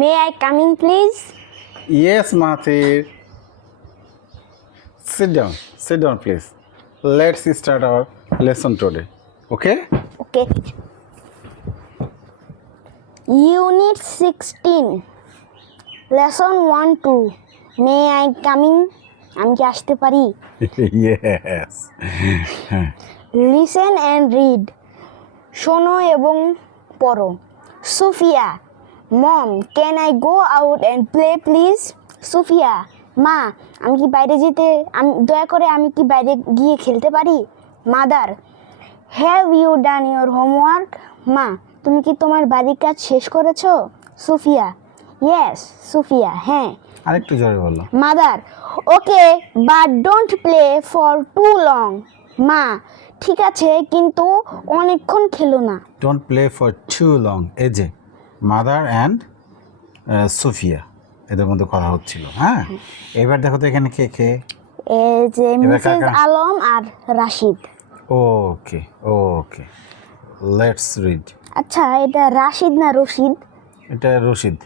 May I coming please Yes, Mahathir. Sit down. Sit down, please. Let's start our lesson today. Okay? Okay unit sixteen lesson one two may I coming আমি কি আসতে পারি yes. Listen and read শোনো এবং পড়ো Sufia mom can I go out and play please Sufia মা আমি কি বাইরে যেতে আমি দয়া করে আমি কি বাইরে গিয়ে খেলতে পারি? Mother have you done your homework মা তুমি কি তোমার বাড়ির কাজ শেষ করেছ? সুফিয়া ইয়েস সুফিয়া হ্যাঁ। আরেকটু জোরে বলো। Mother okay but don't play for too long মা ঠিক আছে কিন্তু অনেকক্ষণ খেলো না। Don't play for too long যে। Mother and Sufia. এদের মধ্যে কথা হচ্ছিল হ্যাঁ? এবার দেখো তো এখানে কে কে? যে Mrs Alam R Rashid. Okay okay. Let's read আচ্ছা এটা রাশিদ না রশিদ? এটা রশিদ।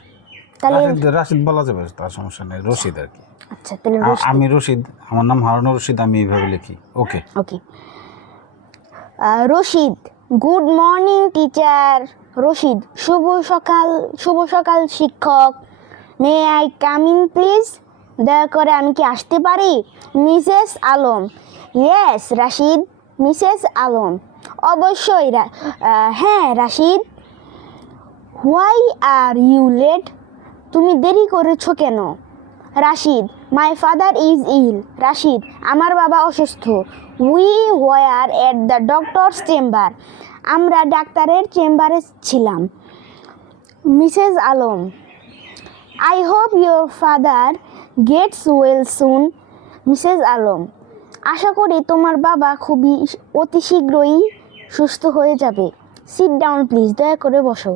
তাহলে রাশিদ রাশিদ বলা যাবে তার সমস্যা নেই রশিদ আর কি। আচ্ছা তাহলে আমি রশিদ আমার নাম হারুনুর রশিদ আমি এইভাবে লিখি। Okay. Okay. Rashid good morning teacher. Rashid, শুভ সকাল শুভ সকাল শিক্ষক। মে আই কামিং প্লিজ দয়া করে আমি কি আসতে পারি? Mrs Alam. Yes Rashid, Mrs Alam. অবশ্যই হ্যাঁ Rashid. Why are you late তুমি দেরি করেছ কেন? Rashid my father is ill Rashid, আমার বাবা অসুস্থ। We were at the doctor's chamber আমরা ডাক্তারের চেম্বারে ছিলাম। Mrs Alam I hope your father gets well soon Mrs Alam. আশা করি তোমার বাবা খুবই অতি শীঘ্রই সুস্থ হয়ে যাবে। সিট ডাউন প্লিজ দয়া করে বসো।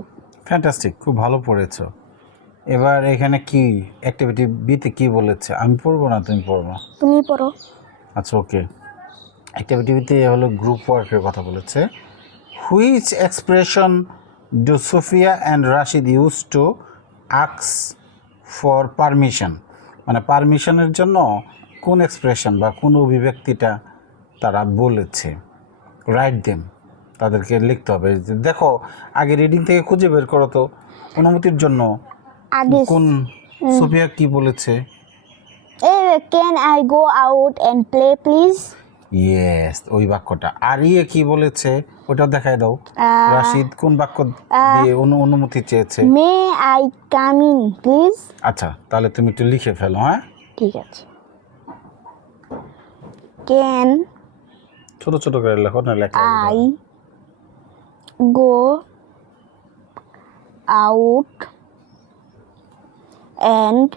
ফ্যান্টাস্টিক খুব ভালো পড়েছো। এবার এখানে কি অ্যাক্টিভিটি বিতে কি বলেছে? আমি পড়ব না তুমি পড়ব? তুমি পড়ো। আচ্ছা ওকে অ্যাক্টিভিটিতে হলো গ্রুপ ওয়ার্কের কথা বলেছে। Which expression do Sofia and Rashid use to আক্স for permission মানে পারমিশনের জন্য কোন এক্সপ্রেশন বা কোন অভিব্যক্তিটা তারা বলেছে? রাইট দেম তাদেরকে লিখতে হবে। যে দেখো আগে রিডিং থেকে খুঁজে বের করো তো। অনুমতির জন্য কোন সোফিয়া কি বলেছে? Can I go out and play please yes ওই বাক্যটা। আর ইয়ে কি বলেছে? ওটা দেখায় দাও। রাশিদ কোন বাক্য দিয়ে অনু- অনুমতি চেয়েছে? May I coming please. আচ্ছা তাহলে তুমি একটু লিখে ফেলো হ্যাঁ? ঠিক আছে। ক্যান ছোট ছোট করে লেখো না লেখা I go out and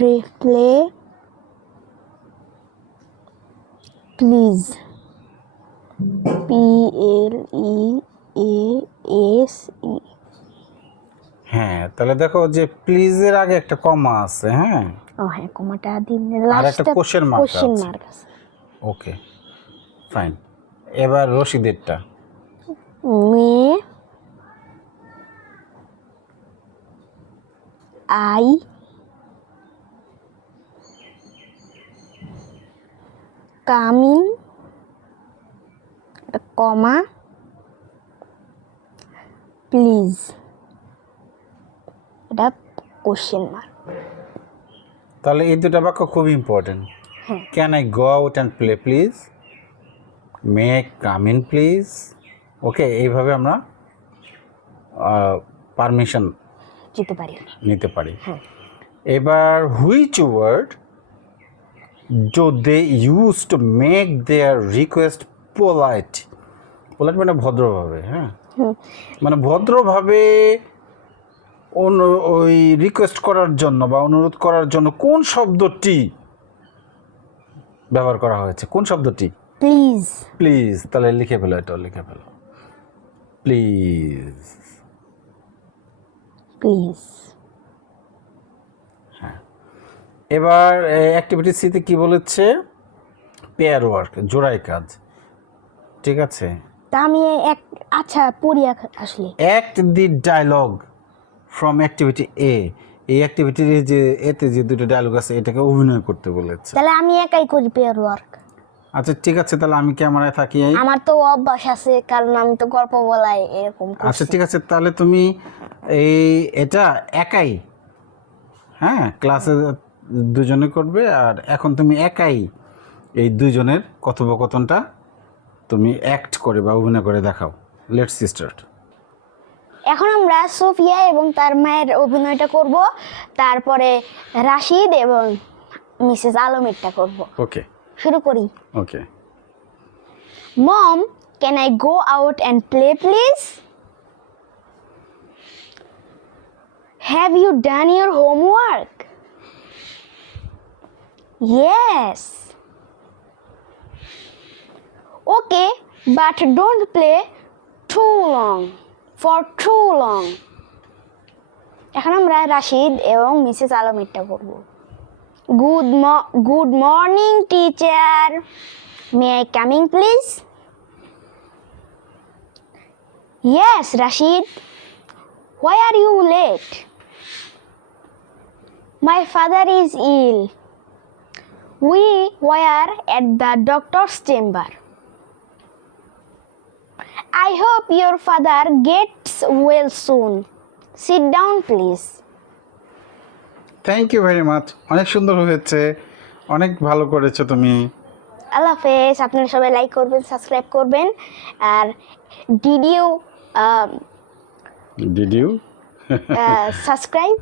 play please P L E A S E হ্যাঁ তাহলে দেখো যে প্লিজের আগে একটা কমা আছে হ্যাঁ? ও হ্যাঁ কমাটা দিন আর একটা কোশ্চেন। মার্ক আছে। ওকে ফাইন এবার রশিদেরটা। May I coming comma please এটা কোশ্চেন মার্ক তাহলে এই দুটা বাক্য খুব important. Can I go out and play please may come in please okay এইভাবে আমরা পারমিশন যেতে পারি। নিতে পারি। হ্যাঁ। এবার which word do they use to make their request polite polite মানে ভদ্রভাবে হ্যাঁ। মানে ভদ্রভাবে অনু- ওই রিকোয়েস্ট করার জন্য বা অনুরোধ করার জন্য কোন শব্দটি ব্যবহার করা হয়েছে? কোন শব্দটি? প্লিজ প্লিজ তাহলে লিখে ফেলো এটা লিখে ফেলো। প্লিজ প্লিজ এবার অ্যাক্টিভিটি সিতে কি বলেছে? পেয়ার ওয়ার্ক জোড়াই কাজ। ঠিক আছে? তা আমি এক আচ্ছা পড়ি আসলে। Act the dialogue from activity A এই অ্যাক্টিভিটির যে এতে যে দুটো ডায়লগ আছে এটাকে অভিনয় করতে বলেছে। তাহলে আমি একাই করি পেয়ার ওয়ার্ক আচ্ছা ঠিক আছে তাহলে আমি ক্যামেরায় থাকি আমার তো অভ্যাস আছে কারণ আমি তো গল্প বলাই এরকম আচ্ছা ঠিক আছে তাহলে তুমি এই এটা একাই? হ্যাঁ ক্লাসে দুজনে করবে আর এখন তুমি একাই এই দুজনের কথোপকথনটা তুমি অ্যাক্ট করে বা অভিনয় করে দেখাও। লেটস স্টার্ট এখন আমরা সোফিয়া এবং তার মায়ের অভিনয়টা করব তারপরে রাশিদ এবং মিসেস আলমেরটা করব। ওকে শুরু করি। Okay mom can I go out and play please have you done your homework yes okay but don't play too long for too long এখন আমরা রাশিদ এবং মিসেস আলমেরটা করব good good morning teacher may I coming please Yes, Rashid. Why are you late? My father is ill. We were at the doctor's chamber. I hope your father gets well soon. Sit down, please. Thank you very much অনেক সুন্দর হয়েছে। অনেক ভালো করেছ তুমি। আল্লাহ হাফেজ। আপনারা সবাই লাইক করবেন সাবস্ক্রাইব করবেন। আর did you did you subscribe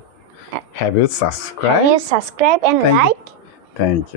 have you subscribe you subscribe and Thank you. Like thank you